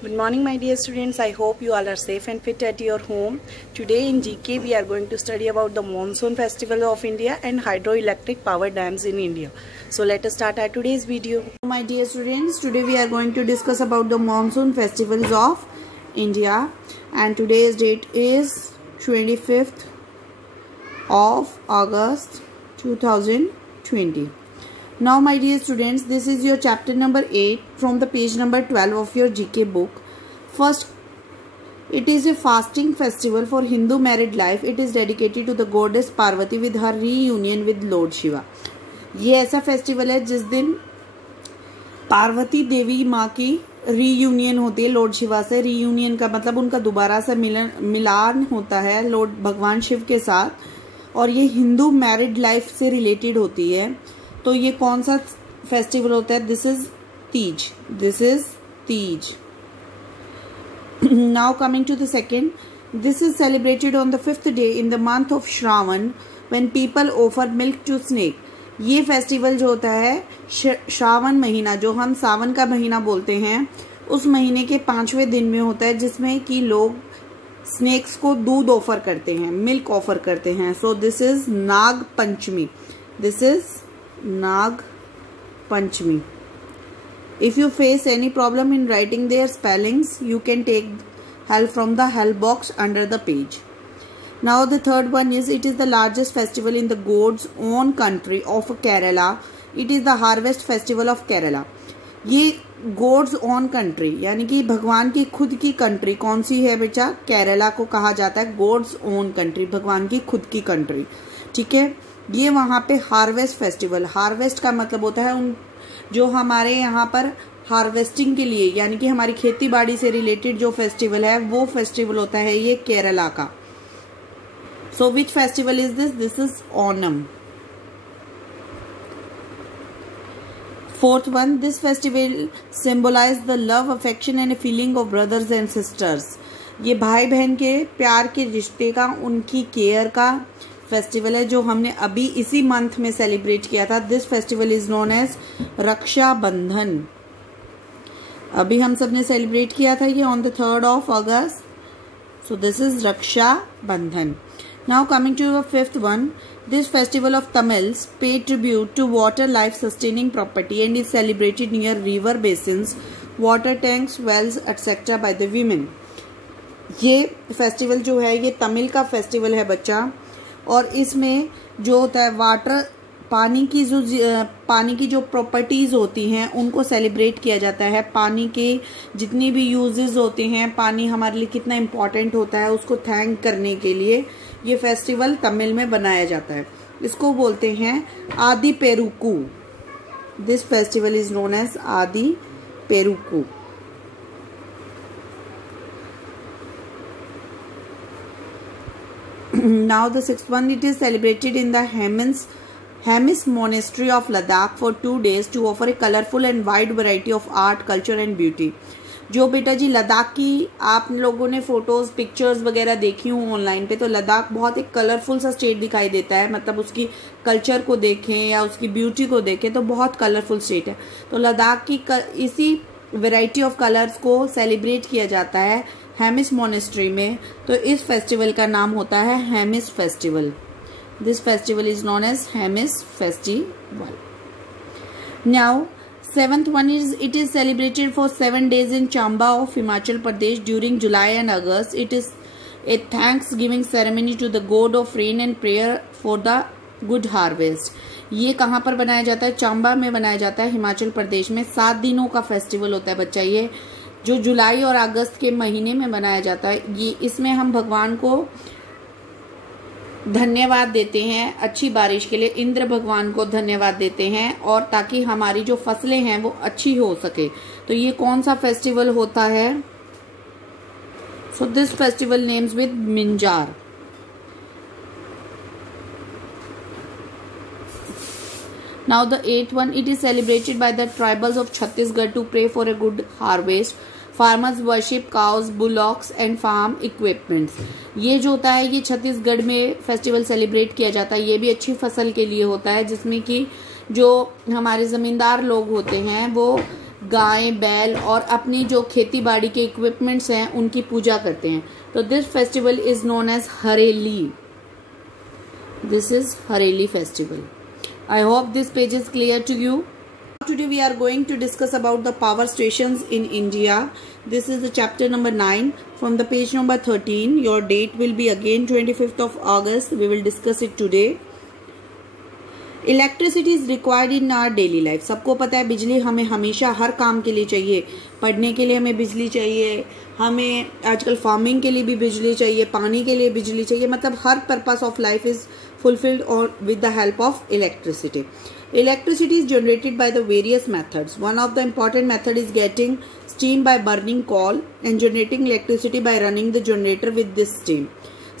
Good morning my dear students. I hope you all are safe and fit at your home. Today in GK we are going to study about the Monsoon Festival of India and hydroelectric power dams in India. So let us start our today's video. My dear students, today we are going to discuss about the Monsoon Festivals of India and today's date is 25th of August 2020. Now my dear students, this is your chapter number 8 from the page number 12 of your GK book. First, it is a fasting festival for Hindu married life. It is dedicated to the goddess Parvati with her reunion with Lord Shiva. ये ऐसा festival है जिस दिन पार्वती देवी माँ की reunion होती है Lord Shiva से. रीयूनियन का मतलब उनका दोबारा से मिलान होता है लॉर्ड भगवान शिव के साथ, और ये हिंदू मैरिड लाइफ से रिलेटेड होती है. तो ये कौन सा फेस्टिवल होता है? This is Teej. Now coming to the second, this is celebrated on the 5th day in the month of Shravan when people offer milk to snake. ये फेस्टिवल जो होता है श्रावण महीना, जो हम सावन का महीना बोलते हैं, उस महीने के 5वें दिन में होता है, जिसमें कि लोग स्नेक्स को दूध ऑफर करते हैं, मिल्क ऑफर करते हैं. सो this is Nag Panchami. Nag Panchami. If you face any problem in writing their spellings, you can take help from the help box under the page. Now the third one is, it is the largest festival in the God's own country of Kerala. It is the harvest festival of Kerala. ये God's own country यानी कि भगवान की खुद की country कौन सी है बेटा? केरला को कहा जाता है God's own country, भगवान की खुद की कंट्री. ठीक है, ये वहाँ पे हार्वेस्ट फेस्टिवल. हार्वेस्ट का मतलब होता है उन जो हमारे यहाँ पर हार्वेस्टिंग के लिए यानी कि हमारी खेती बाड़ी से रिलेटेड जो फेस्टिवल है वो फेस्टिवल होता है ये केरला का. So which festival is this? This is Onam. Fourth one, this festival symbolize the love, affection and feeling of brothers and sisters. ये भाई बहन के प्यार के रिश्ते का, उनकी केयर का फेस्टिवल है जो हमने अभी इसी मंथ में सेलिब्रेट किया था. This festival is known as Raksha Bandhan. अभी हम सब ने सेलिब्रेट किया था ये on the 3rd of August. So this is Raksha Bandhan. Now coming to the 5th one, this festival of Tamils pay tribute to water life sustaining property and is celebrated near river basins, water tanks, wells etcetera by the women. ये festival जो है ये तमिल का festival है बच्चा, और इसमें जो होता है वाटर, पानी की जो प्रॉपर्टीज होती हैं उनको सेलिब्रेट किया जाता है. पानी के जितनी भी यूजेस होते हैं, पानी हमारे लिए कितना इम्पोर्टेंट होता है, उसको थैंक करने के लिए ये फेस्टिवल तमिल में बनाया जाता है. इसको बोलते हैं Adi Perukku. This festival is known as Adi Perukku. Now the 6th one, it is celebrated in the Hemis Monastery of Ladakh for 2 days to offer a colorful and wide variety of art, culture and beauty. जो बेटा जी लद्दाख की आप लोगों ने photos pictures वगैरह देखी हूँ online पे, तो लद्दाख बहुत एक कलरफुल सा स्टेट दिखाई देता है. मतलब उसकी कल्चर को देखें या उसकी ब्यूटी को देखें तो बहुत कलरफुल स्टेट है. तो लद्दाख की इसी वेराइटी ऑफ कलर्स को सेलिब्रेट किया जाता है हेमिस मोनेस्ट्री में. तो इस फेस्टिवल का नाम होता है Hemis festival. This festival is known as Hemis festival. Now 7th one is, it is celebrated for 7 days in Chamba of Himachal Pradesh during July and August. It is a thanksgiving ceremony to the god of rain and prayer for the good harvest. ये कहाँ पर बनाया जाता है? चंबा में बनाया जाता है, हिमाचल प्रदेश में. 7 दिनों का फेस्टिवल होता है बच्चा, ये जो जुलाई और अगस्त के महीने में बनाया जाता है. ये इसमें हम भगवान को धन्यवाद देते हैं अच्छी बारिश के लिए. इंद्र भगवान को धन्यवाद देते हैं, और ताकि हमारी जो फसलें हैं वो अच्छी हो सके. तो ये कौन सा फेस्टिवल होता है? So this festival names with Minjar. Now the 8th one, it is celebrated by the tribals of Chhattisgarh to pray for a good harvest. Farmers worship cows, bullocks and farm equipments. ये जो होता है ये छत्तीसगढ़ में festival celebrate किया जाता है. ये भी अच्छी फसल के लिए होता है, जिसमें कि जो हमारे जमींदार लोग होते हैं वो गाय बैल और अपनी जो खेती बाड़ी के इक्विपमेंट्स हैं उनकी पूजा करते हैं। तो this festival is known as Hareli. This is Hareli festival. I hope this page is clear to you. Today we are going to discuss about the power stations in India. This is the chapter number 9 from the page number 13. Your date will be again 25th of August. We will discuss it today. Electricity is required in our daily life. सबको पता है बिजली हमें हमेशा हर काम के लिए चाहिए। पढ़ने के लिए हमें बिजली चाहिए, हमें आजकल फार्मिंग के लिए भी बिजली चाहिए, पानी के लिए बिजली चाहिए, मतलब हर purpose of life is fulfilled or with the help of electricity. Electricity is generated by the various methods. One of the important method is getting steam by burning coal and generating electricity by running the generator with this steam.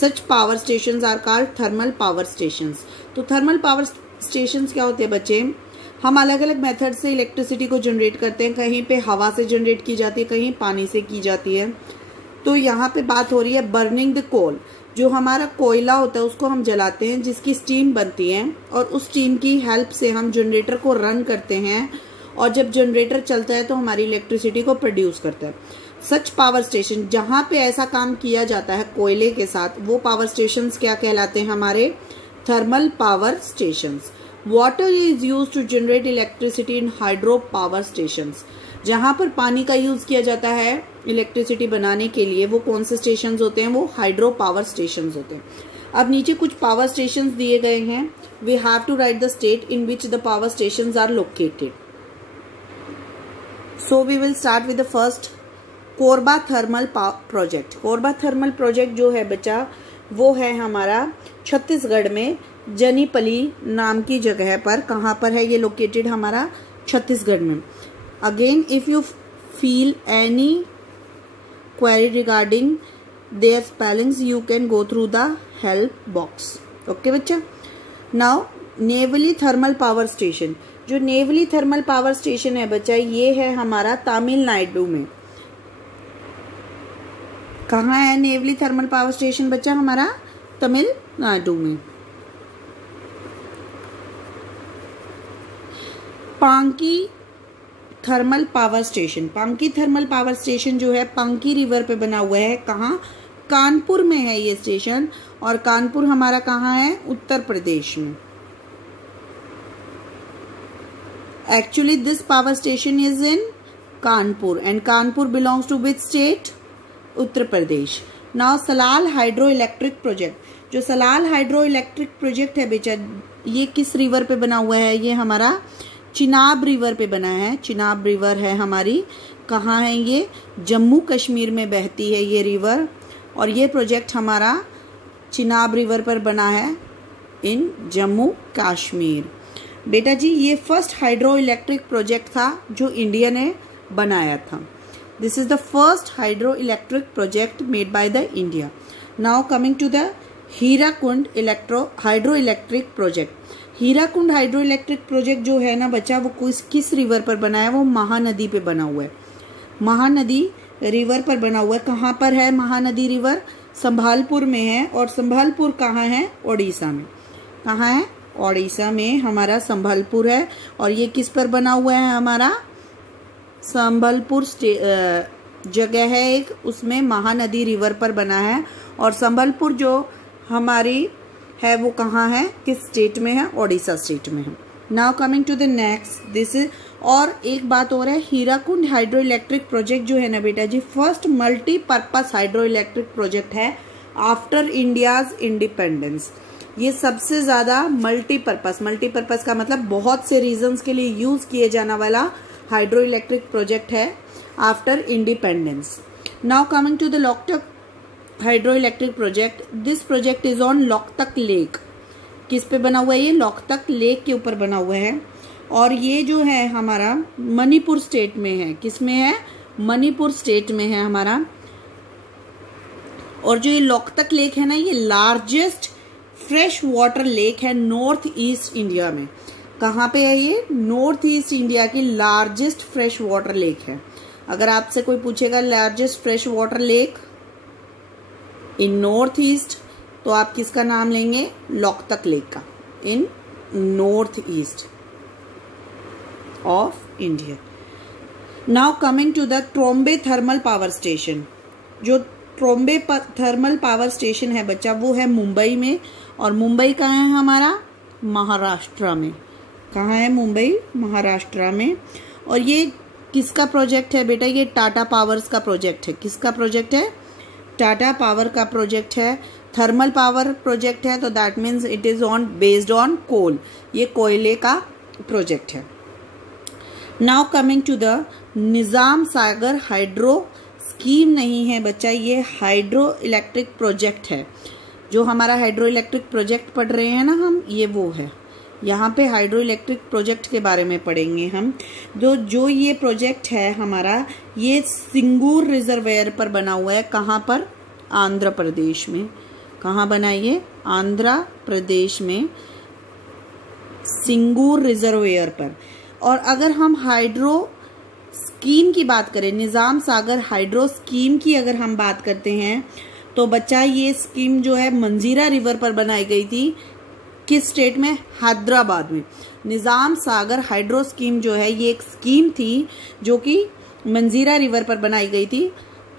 Such power stations are called thermal power stations. तो thermal power stations क्या होते हैं बच्चे? हम अलग अलग method से electricity को जनरेट करते हैं। कहीं पे हवा से जनरेट की जाती है, कहीं पानी से की जाती है। तो यहाँ पे बात हो रही है बर्निंग द कोल। जो हमारा कोयला होता है उसको हम जलाते हैं, जिसकी स्टीम बनती है, और उस स्टीम की हेल्प से हम जनरेटर को रन करते हैं, और जब जनरेटर चलता है तो हमारी इलेक्ट्रिसिटी को प्रोड्यूस करता है। सच पावर स्टेशन, जहाँ पे ऐसा काम किया जाता है कोयले के साथ, वो पावर स्टेशंस क्या कहलाते हैं? हमारे thermal power stations. Water is use to generate electricity in hydro power stations. जहाँ पर पानी का यूज किया जाता है इलेक्ट्रिसिटी बनाने के लिए, वो कौन से स्टेशंस होते हैं? वो हाइड्रो पावर स्टेशंस होते हैं। अब नीचे कुछ पावर स्टेशंस दिए गए हैं। We have to write the state in which the power stations are located. So we will start with the first, Korba thermal project. Korba thermal project जो है बच्चा, वो है हमारा छत्तीसगढ़ में जनीपली नाम की जगह पर। कहाँ पर है ये लोकेटेड? हमारा छत्तीसगढ़ में। Again if you feel any query regarding their spellings, you can go through the help box. Okay बच्चा। Now Neyveli thermal power station. जो नेवली थर्मल पावर स्टेशन है बच्चा, ये है हमारा तमिलनाडु में। कहाँ है नेवली थर्मल पावर स्टेशन बच्चा? हमारा तमिलनाडु में। Panki thermal power station. Panki thermal power station जो है पांकी रिवर पे बना हुआ है। कहाँ? कानपुर में है ये स्टेशन, और कानपुर हमारा कहाँ है? उत्तर प्रदेश में। Actually this power station is in Kanpur, and Kanpur belongs to which state? Uttar Pradesh. Now Salal hydro electric project. जो सलाल हाइड्रो इलेक्ट्रिक प्रोजेक्ट है बेचा, ये किस रिवर पे बना हुआ है? ये हमारा चिनाब रिवर पे बना है। चिनाब रिवर है हमारी, कहाँ है ये? जम्मू कश्मीर में बहती है ये रिवर, और ये प्रोजेक्ट हमारा चिनाब रिवर पर बना है इन जम्मू कश्मीर। बेटा जी, ये फर्स्ट हाइड्रो इलेक्ट्रिक प्रोजेक्ट था जो इंडिया ने बनाया था। This is the first hydro electric project made by the India. Now coming to the Hirakud hydro electric project. Hirakud hydro electric project जो है ना बच्चा, वो किस रिवर पर बना है? वो महानदी पे बना हुआ है। महानदी रिवर पर बना हुआ है। कहाँ पर है महानदी रिवर? संभालपुर में है। और संभालपुर कहाँ है? ओडिशा में। कहाँ है? ओडिशा में हमारा संभालपुर है। और ये किस पर बना हुआ है? हमारा संभालपुर जगह है एक, उसमें महानदी रिवर पर बना है। और संभालपुर जो हमारी है वो कहाँ है? किस स्टेट में है? ओडिशा स्टेट में है। Now coming to the next, this is, और एक बात और है, हीराकुंड हाइड्रो इलेक्ट्रिक प्रोजेक्ट जो है ना बेटा जी, first multipurpose hydro electric project है आफ्टर इंडियाज इंडिपेंडेंस। ये सबसे ज्यादा मल्टीपर्पज का मतलब बहुत से रीजंस के लिए यूज किए जाने वाला हाइड्रो इलेक्ट्रिक प्रोजेक्ट है after independence. Now coming to the Loktak hydro electric project. This project is on Loktak lake. किस पे बना हुआ है? ये लोकतक लेक के ऊपर बना हुआ है, और ये जो है हमारा मणिपुर स्टेट में है। किस में है? मणिपुर स्टेट में है हमारा। और जो ये लोकतक लेक है ना, ये लार्जेस्ट फ्रेश वाटर लेक है नॉर्थ ईस्ट इंडिया में। कहाँ पे है ये? नॉर्थ ईस्ट इंडिया की लार्जेस्ट फ्रेश वाटर लेक है। अगर आपसे कोई पूछेगा largest fresh water lake in north east, तो आप किसका नाम लेंगे? लोकतक लेक का, in north east of India. Now coming to the Trombay thermal power station. जो ट्रोम्बे थर्मल पावर स्टेशन है बच्चा, वो है मुंबई में। और मुंबई कहाँ है हमारा? महाराष्ट्र में। कहाँ है? मुंबई, महाराष्ट्र में। और ये किसका प्रोजेक्ट है बेटा? ये टाटा पावर्स का प्रोजेक्ट है। किसका प्रोजेक्ट है? टाटा पावर का प्रोजेक्ट है। थर्मल पावर प्रोजेक्ट है, तो that means it is on based on coal. ये कोयले का प्रोजेक्ट है। Now coming to the Nizam Sagar hydro scheme नहीं है बच्चा, ये हाइड्रो इलेक्ट्रिक प्रोजेक्ट है। जो हमारा हाइड्रो इलेक्ट्रिक प्रोजेक्ट पढ़ रहे हैं ना हम, ये वो है। यहाँ पे हाइड्रो इलेक्ट्रिक प्रोजेक्ट के बारे में पढ़ेंगे हम। जो ये प्रोजेक्ट है हमारा, ये सिंगूर रिजर्वेयर पर बना हुआ है। कहाँ पर? आंध्र प्रदेश में। कहाँ बना ये? आंध्र प्रदेश में, सिंगूर रिजर्वेयर पर। और अगर हम हाइड्रो स्कीम की बात करें, निजाम सागर हाइड्रो स्कीम की अगर हम बात करते हैं, तो बच्चा ये स्कीम जो है मंजीरा रिवर पर बनाई गई थी। किस स्टेट में? हैदराबाद में। निजाम सागर हाइड्रो स्कीम जो है, ये एक स्कीम थी जो कि मंजीरा रिवर पर बनाई गई थी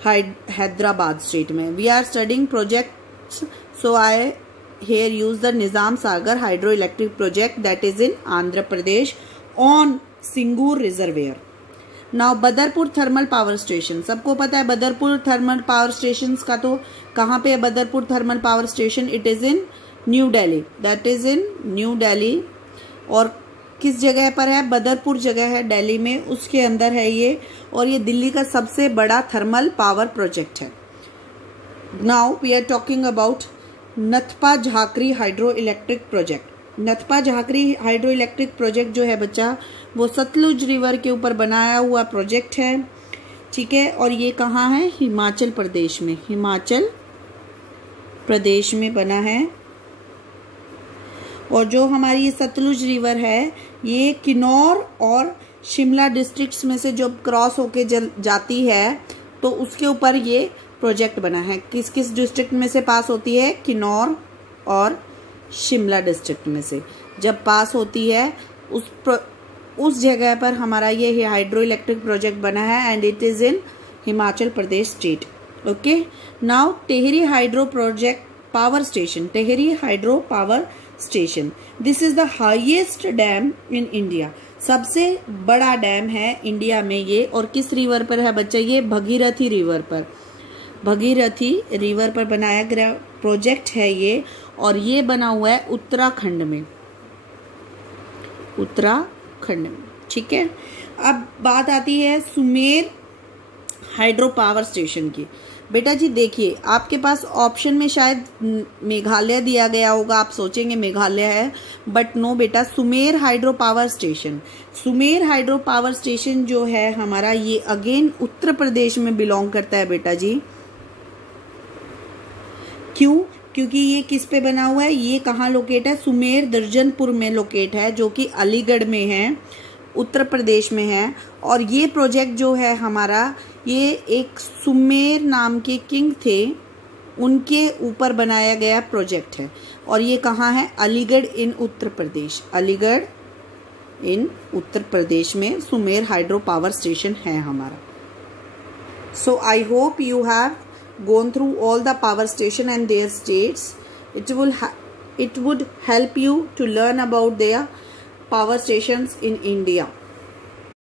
हैदराबाद स्टेट में। We are studying projects, so I here use the Nizam Sagar hydroelectric project that is in Andhra Pradesh on Singur reservoir. Now Badarpur thermal power station, सबको पता है बदरपुर थर्मल पावर स्टेशन का। तो कहाँ पे है Badarpur thermal power station? It is in new Delhi. That is in new Delhi. और किस जगह पर है? बदरपुर जगह है दिल्ली में, उसके अंदर है ये। और ये दिल्ली का सबसे बड़ा थर्मल पावर प्रोजेक्ट है। Now we are talking about Nathpa Jhakri hydro electric project. Nathpa Jhakri hydro electric project जो है बच्चा, वो सतलुज रिवर के ऊपर बनाया हुआ प्रोजेक्ट है। ठीक है। और ये कहाँ है? हिमाचल प्रदेश में। हिमाचल प्रदेश में बना है। और जो हमारी ये सतलुज रिवर है, ये किन्नौर और शिमला डिस्ट्रिक्ट्स में से जो क्रॉस होके जाती है, तो उसके ऊपर ये प्रोजेक्ट बना है। किस किस डिस्ट्रिक्ट में से पास होती है? किन्नौर और शिमला डिस्ट्रिक्ट में से जब पास होती है, उस जगह पर हमारा ये हाइड्रो इलेक्ट्रिक प्रोजेक्ट बना है। And it is in Himachal Pradesh state. Okay. Now Tehri hydro project power station. Tehri hydro power station, this is the highest dam in India. सबसे बड़ा डैम है इंडिया में ये। और किस रिवर पर है बच्चा? ये भगीरथी रिवर पर। भगीरथी रिवर पर बनाया गया प्रोजेक्ट है ये। और ये बना हुआ है उत्तराखंड में। उत्तराखंड में। ठीक है। अब बात आती है सुमेर हाइड्रो पावर स्टेशन की। बेटा जी देखिए, आपके पास ऑप्शन में शायद मेघालय दिया गया होगा, आप सोचेंगे मेघालय है, बट नो बेटा, Sumer hydro power station. Sumer hydro power station जो है हमारा, ये अगेन उत्तर प्रदेश में बिलोंग करता है बेटा जी। क्यों? क्योंकि ये किस पे बना हुआ है? ये कहाँ लोकेट है? सुमेर दर्जनपुर में लोकेट है, जो कि अलीगढ़ में है, उत्तर प्रदेश में है। और ये प्रोजेक्ट जो है हमारा, ये एक सुमेर नाम के किंग थे, उनके ऊपर बनाया गया प्रोजेक्ट है। और ये कहाँ है? अलीगढ़ इन उत्तर प्रदेश। अलीगढ़ इन उत्तर प्रदेश में सुमेर हाइड्रो पावर स्टेशन है हमारा। So I hope you have gone through all the power station and their states. It would help you to learn about their power stations in India.